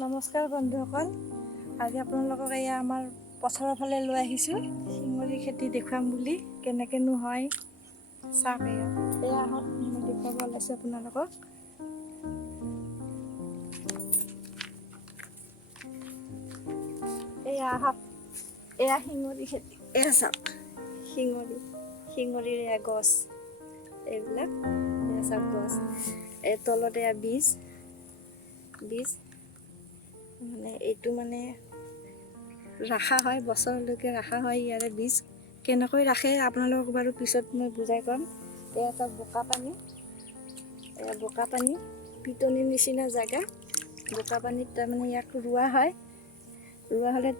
নমস্কাৰ বন্ধুসকল, আজি আপোনালোকক এয়া আমাৰ পথাৰৰ ফালে লৈ আহিছোঁ শিঙৰি খেতি দেখুৱাম বুলি। কেনেকেনো হয় চাওক, এয়া আহক মই দেখুৱাব ওলাইছোঁ আপোনালোকক। এয়া আহক, এয়া শিঙৰি খেতি। এয়া চাওক শিঙৰিৰ এয়া গছ, এইবিলাক এয়া চাওক গছ, এই তলত এয়া বীজ মানে এইটো মানে ৰাখা হয়, বছৰলৈকে ৰাখা হয়। ইয়াৰে বীজ কেনেকৈ ৰাখে আপোনালোকক বাৰু পিছত মই বুজাই ক'ম। এয়া এটা বোকা পানী পিটনিৰ নিচিনা জেগা। বোকা পানীত তাৰমানে ইয়াক ৰোৱা হয়। ৰোৱা হ'লে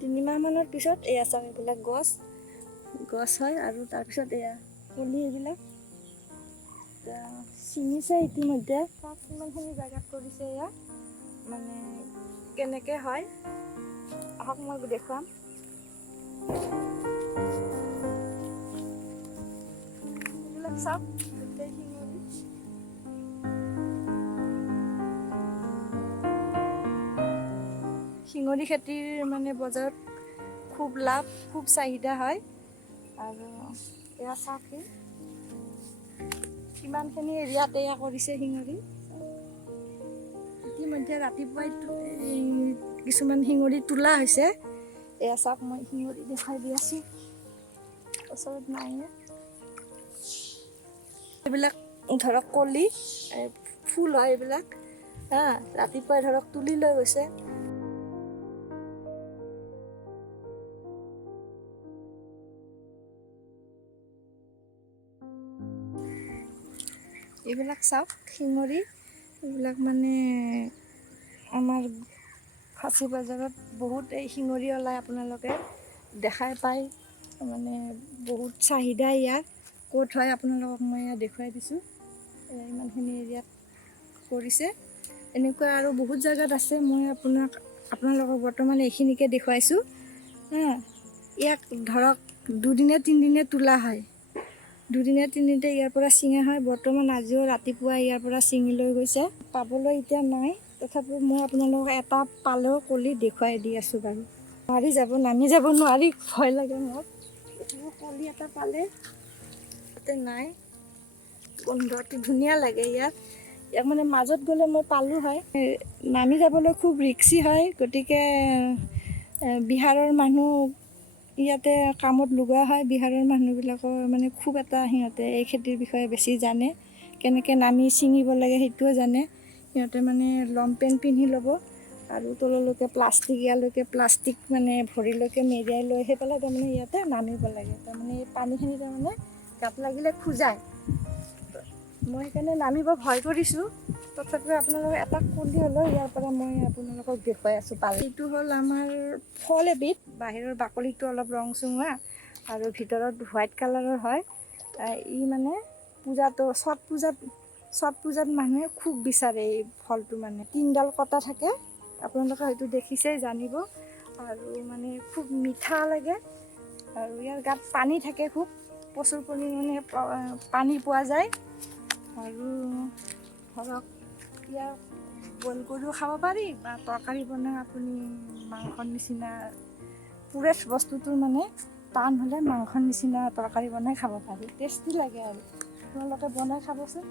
তিনিমাহ মানৰ পিছত এয়া চাওক, এইবিলাক গছ হয়। আৰু তাৰপিছত এয়া কলি, এইবিলাক ছিঙিছে ইতিমধ্যে। কিমানখিনি জেগাত কৰিছে এয়া, মানে কেনেকৈ হয় আহক মই দেখুৱাম। এইবিলাক চাওক, গোটেই শিঙৰি খেতিৰ মানে বজাৰত খুব লাভ, খুব চাহিদা হয়। আৰু এয়া চাওক, কিমানখিনি এৰিয়াত এয়া কৰিছে শিঙৰি। ইতিমধ্যে ৰাতিপুৱাই কিছুমান শিঙৰি তোলা হৈছে। এয়া চাওক, মই শিঙৰি দেখাই দি আছোঁ, ওচৰত নাই। এইবিলাক ধৰক কলি ফুল হয় এইবিলাক, ৰাতিপুৱাই ধৰক তুলি লৈ গৈছে। এইবিলাক চাওক শিঙৰি, এইবিলাক মানে আমাৰ ফাঁচী বজাৰত বহুত এই শিঙৰি ওলায়, আপোনালোকে দেখাই পায়। মানে বহুত চাহিদা ইয়াৰ। ক'ত হয় আপোনালোকক মই ইয়াত দেখুৱাই দিছোঁ। ইমানখিনি এৰিয়াত কৰিছে। এনেকুৱা আৰু বহুত জেগাত আছে, মই আপোনালোকক বৰ্তমান এইখিনিকে দেখুৱাইছোঁ। ইয়াক ধৰক দুদিনে তিনিদিনে তোলা হয়। দুদিনে তিনিদিনে ইয়াৰ পৰা ছিঙা হয়। বৰ্তমান আজিও ৰাতিপুৱা ইয়াৰ পৰা ছিঙি লৈ গৈছে। পাবলৈ এতিয়া নাই, তথাপিও মই আপোনালোকক এটা পালেও কলি দেখুৱাই দি আছোঁ বাৰু। নামি যাব নোৱাৰি, ভয় লাগে মোৰ। কলি এটা পালে তাতে নাই, গোন্ধটো ধুনীয়া লাগে ইয়াক মানে মাজত গ'লে মই পালোঁ হয়। নামি যাবলৈ খুব ৰিক্সি হয়, গতিকে বিহাৰৰ মানুহ ইয়াতে কামত লগোৱা হয়। বিহাৰৰ মানুহবিলাকৰ মানে খুব এটা, সিহঁতে এই খেতিৰ বিষয়ে বেছি জানে, কেনেকৈ নামি ছিঙিব লাগে সেইটোও জানে। সিহঁতে মানে লং পেণ্ট পিন্ধি ল'ব আৰু তললৈকে প্লাষ্টিক মানে ভৰিলৈকে মেৰিয়াই লৈ আহি পেলাই তাৰমানে ইয়াতে নামিব লাগে। তাৰমানে এই পানীখিনি তাৰমানে গাত লাগিলে খোজায়। মই সেইকাৰণে নামিব ভয় কৰিছোঁ, তথাপিও আপোনালোকে এটা কলি হ'লেও ইয়াৰ পৰা মই আপোনালোকক দেখুৱাই আছোঁ। এইটো হ'ল আমাৰ ফল এবিধ, বাহিৰৰ বাকলিটো অলপ ৰংচঙুৱা আৰু ভিতৰত হোৱাইট কালাৰৰ হয়। ই মানে ছট পূজাত মানুহে খুব বিচাৰে এই ফলটো। মানে 3ডাল কটা থাকে, আপোনালোকে হয়তো দেখিছেই, জানিব। আৰু মানে খুব মিঠা লাগে, আৰু ইয়াৰ গাত পানী থাকে, খুব প্ৰচুৰ পৰিমাণে পানী পোৱা যায়। আৰু ধৰক ইয়াক বইল কৰিও খাব পাৰি, বা তৰকাৰী বনাই আপুনি মাংসৰ নিচিনা পুৰেঠ বস্তুটোৰ মানে টান হ'লে মাংসৰ নিচিনা তৰকাৰী বনাই খাব পাৰি, টেষ্টি লাগে। আৰু আপোনালোকে বনাই খাবচোন।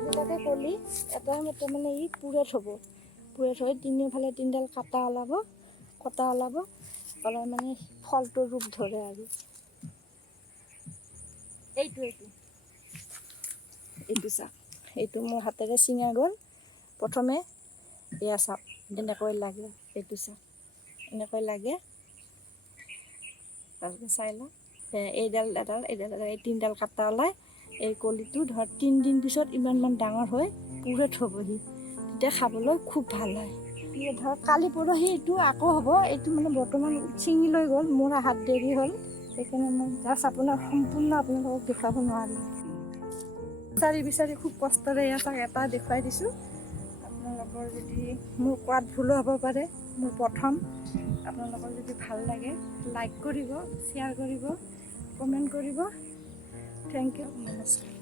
এইবিলাকে কলি এটা মতে মানে ই পুৰেঠ হ'ব, পুৰেঠ হৈ তিনিওফালে 3ডাল কটা ওলাব, ওলাই মানে ফলটোৰ ৰূপ ধৰে। আৰু এইটো চাওক, এইটো মোৰ হাতেৰে ছিঙা গ'ল। প্ৰথমে এয়া চাওক এনেকৈ লাগে, এইটো চাওক এনেকৈ লাগে, ভালকৈ চাই লওক। এইডাল এডাল এই 3ডাল কাটা ওলাই এই কলিটো ধৰ 3 দিন পিছত ইমানমান ডাঙৰ হৈ পুৰঠ হ'বহি, তেতিয়া খাবলৈ খুব ভাল হয়। ধৰক কালি পৰহি এইটো আকৌ হ'ব, এইটো মানে বৰ্তমান ছিঙি লৈ গ'ল, মোৰ হাত দেৰি হ'ল, সেইকাৰণে মই জাষ্ট আপোনালোকক দেখুৱাব নোৱাৰিলোঁ। বিচাৰি খুব কষ্টৰে এটা দেখুৱাই দিছোঁ। আপোনালোকৰ যদি মোৰ কোৱাত ভুলো হ'ব পাৰে, মোৰ প্ৰথম, আপোনালোকৰ যদি ভাল লাগে লাইক কৰিব, শ্বেয়াৰ কৰিব, কমেণ্ট কৰিব। থেংক ইউ, নমস্কাৰ।